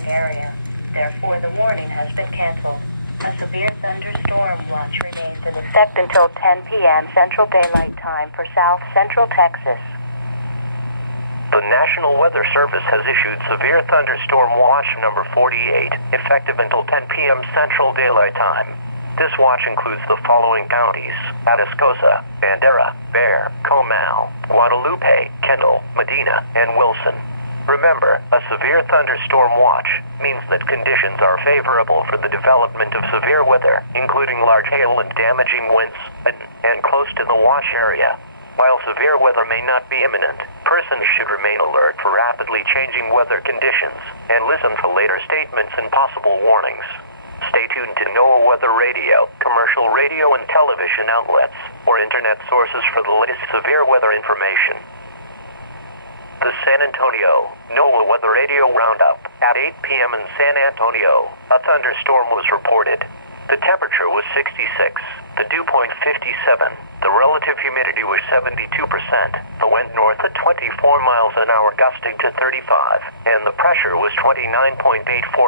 Island area. Therefore, the warning has been canceled. A severe thunderstorm watch remains in effect until 10 p.m. Central Daylight Time for South Central Texas. The National Weather Service has issued Severe Thunderstorm Watch number 48, effective until 10 p.m. Central Daylight Time. This watch includes the following counties: Atascosa, Bandera, Bexar, Comal, Guadalupe, Kendall, Medina, and Wilson. Remember, a severe thunderstorm watch means that conditions are favorable for the development of severe weather, including large hail and damaging winds, and close to the watch area. While severe weather may not be imminent, persons should remain alert for rapidly changing weather conditions and listen for later statements and possible warnings. Stay tuned to NOAA Weather Radio, commercial radio and television outlets, or internet sources for the latest severe weather information. The San Antonio NOAA Weather Radio Roundup. At 8 p.m. in San Antonio, a thunderstorm was reported. The temperature was 66, the dew point 57, the relative humidity was 72%, the wind north at 24 miles an hour gusting to 35, and the pressure was 29.84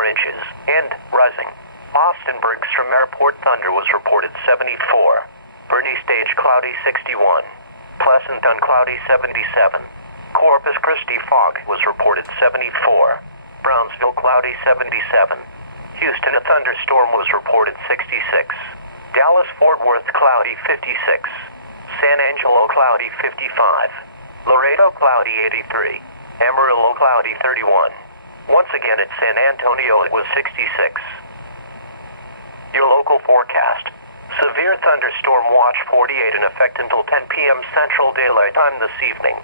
inches, and rising. Austin Bergstrom Airport thunder was reported 74, Bernie Stage cloudy 61, Pleasanton cloudy 77, Corpus Christi fog was reported 74, Brownsville cloudy 77, Houston a thunderstorm was reported 66, Dallas Fort Worth cloudy 56, San Angelo cloudy 55, Laredo cloudy 83, Amarillo cloudy 31. Once again at San Antonio it was 66. Your local forecast. Severe thunderstorm watch 48 in effect until 10 p.m. Central Daylight Time this evening.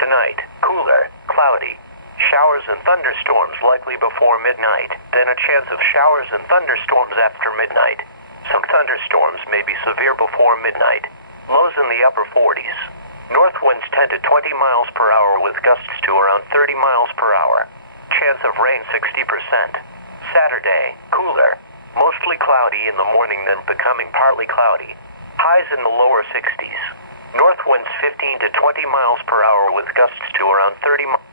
Tonight, cooler, cloudy. Showers and thunderstorms likely before midnight, then a chance of showers and thunderstorms after midnight. Some thunderstorms may be severe before midnight. Lows in the upper 40s. North winds 10 to 20 miles per hour with gusts to around 30 miles per hour. Chance of rain 60%. Saturday, cooler. Mostly cloudy in the morning, then becoming partly cloudy. Highs in the lower 60s. North winds 15 to 20 miles per hour with gusts to around 30 miles.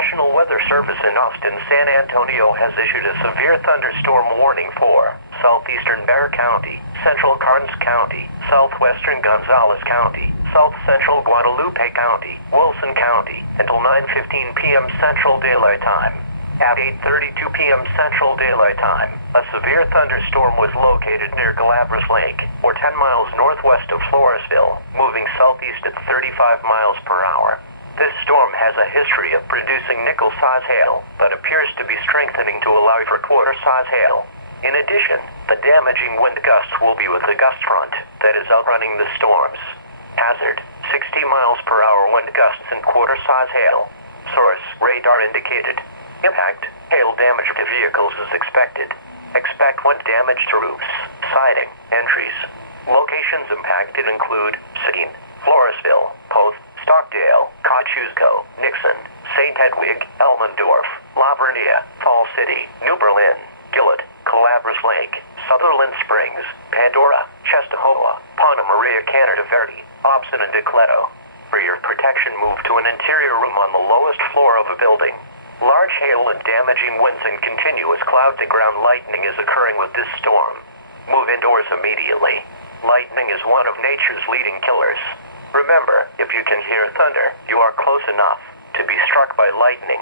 National Weather Service in Austin, San Antonio has issued a severe thunderstorm warning for southeastern Bexar County, central Karnes County, southwestern Gonzales County, south central Guadalupe County, Wilson County, until 9:15 p.m. Central Daylight Time. At 8:32 p.m. Central Daylight Time, a severe thunderstorm was located near Galabras Lake, or 10 miles northwest of Floresville, moving southeast at 35 miles per hour. This storm has a history of producing nickel-size hail, but appears to be strengthening to allow for quarter-size hail. In addition, the damaging wind gusts will be with the gust front that is outrunning the storms. Hazard, 60 miles per hour wind gusts and quarter-size hail. Source, radar indicated. Impact, hail damage to vehicles is expected. Expect wind damage to roofs, siding, entries. Locations impacted include Seguin, Floresville, Poth, Stockdale, Kosciuszko, Nixon, St. Hedwig, Elmendorf, La Vernia, Fall City, New Berlin, Gillett, Galabras Lake, Sutherland Springs, Pandora, Czestochowa, Ponte Maria, Canada Verde, Obson and Decleto. For your protection, move to an interior room on the lowest floor of a building. Large hail and damaging winds and continuous cloud-to-ground lightning is occurring with this storm. Move indoors immediately. Lightning is one of nature's leading killers. Remember, if you can hear thunder, you are close enough to be struck by lightning.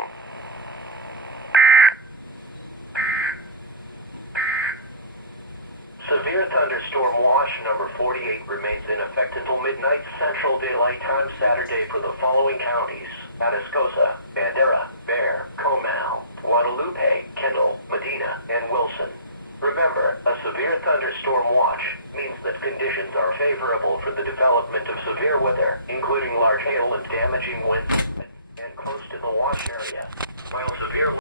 Severe thunderstorm watch number 48 remains in effect until midnight Central Daylight Time Saturday for the following counties: Atascosa, Bandera, Bexar, Comal, Guadalupe, Kendall, Medina, and Wilson. Remember, a severe thunderstorm watch means that conditions are favorable for the development of severe weather, including large hail and damaging winds, and close to the watch area.